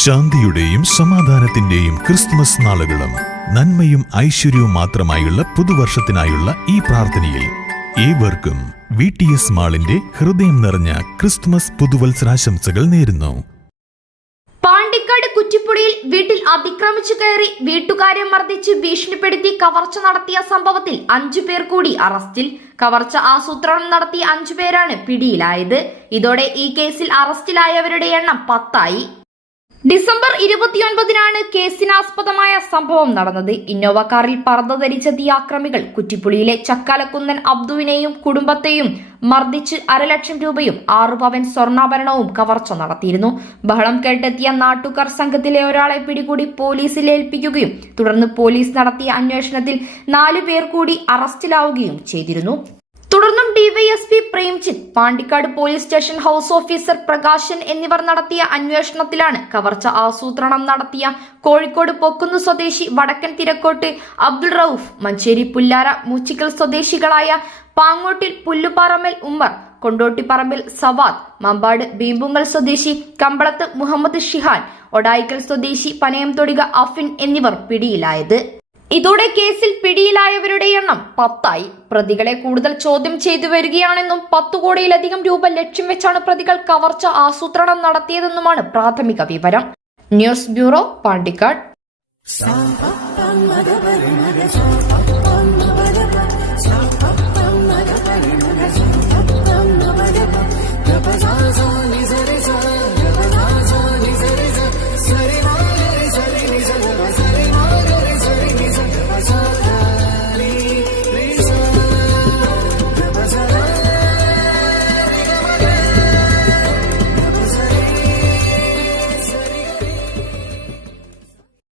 ശാന്തിയുടെയും സമാധാനത്തിന്റെയും ക്രിസ്തുമസ് നാളുകളും നന്മയും ഐശ്വര്യവും മാത്രമായുള്ള പുതുവർഷത്തിനായുള്ള ഈ പ്രാർത്ഥനയിൽ ഏവർക്കും വി ടി എസ് മാളിന്റെ ഹൃദയം നിറഞ്ഞ ക്രിസ്തുമസ് പുതുവത്സരാശംസകൾ നേരുന്നു. പാണ്ടിക്കാട് കുറ്റിപ്പുടിയിൽ വീട്ടിൽ അതിക്രമിച്ചു കയറി വീട്ടുകാരെ മർദ്ദിച്ച് ഭീഷണിപ്പെടുത്തി കവർച്ച നടത്തിയ സംഭവത്തിൽ അഞ്ചു പേർ കൂടി അറസ്റ്റിൽ. കവർച്ച ആസൂത്രണം നടത്തിയ അഞ്ചു പേരാണ് പിടിയിലായത്. ഇതോടെ ഈ കേസിൽ അറസ്റ്റിലായവരുടെ എണ്ണം പത്തായി. ഡിസംബർ ഇരുപത്തിയൊൻപതിനാണ് കേസിനാസ്പദമായ സംഭവം നടന്നത്. ഇന്നോവ കാറിൽ പറത ധരിച്ചെത്തിയ ആക്രമികൾ കുറ്റിപ്പുളിയിലെ ചക്കാലക്കുന്നൻ അബ്ദുവിനെയും കുടുംബത്തെയും മർദ്ദിച്ച് അരലക്ഷം രൂപയും ആറു പവൻ സ്വർണാഭരണവും കവർച്ച നടത്തിയിരുന്നു. ബഹളം കേട്ടെത്തിയ നാട്ടുകാർ സംഘത്തിലെ ഒരാളെ പിടികൂടി പോലീസിൽ ഏൽപ്പിക്കുകയും തുടർന്ന് പോലീസ് നടത്തിയ അന്വേഷണത്തിൽ നാലു പേർ കൂടി അറസ്റ്റിലാവുകയും ചെയ്തിരുന്നു. തുടർന്നും DYSP Premjith Pandikkad police station house officer Prakashan എന്നിവർ നടത്തിയ അന്വേഷണത്തിലാണ് കവർച്ച ആസൂത്രണം നടത്തിയ കോഴിക്കോട് പൊക്കുന്ന് സ്വദേശി വടക്കൻ തിരക്കോട്ട് അബ്ദുൾ റൌഫ് മഞ്ചേരി പുല്ലാര മൂച്ചിക്കൽ സ്വദേശികളായ പാങ്ങോട്ടിൽ പുല്ലുപാറമ്മൽ ഉമ്മർ കൊണ്ടോട്ടിപ്പറമ്പിൽ സവാദ് മമ്പാട് ബീമ്പുങ്ങൽ സ്വദേശി കമ്പളത്ത് മുഹമ്മദ് ഷിഹാൻ ഒടായിക്കൽ സ്വദേശി പനയം തൊടിക അഫിൻ എന്നിവർ പിടിയിലായത്. ഇതോടെ കേസിൽ പിടിയിലായവരുടെ എണ്ണം പത്തായി. പ്രതികളെ കൂടുതൽ ചോദ്യം ചെയ്തു വരികയാണെന്നും പത്തു കോടിയിലധികം രൂപ ലക്ഷ്യം വെച്ചാണ് പ്രതികൾ കവർച്ച ആസൂത്രണം നടത്തിയതെന്നുമാണ് പ്രാഥമിക വിവരം. News bureau Pandikkad.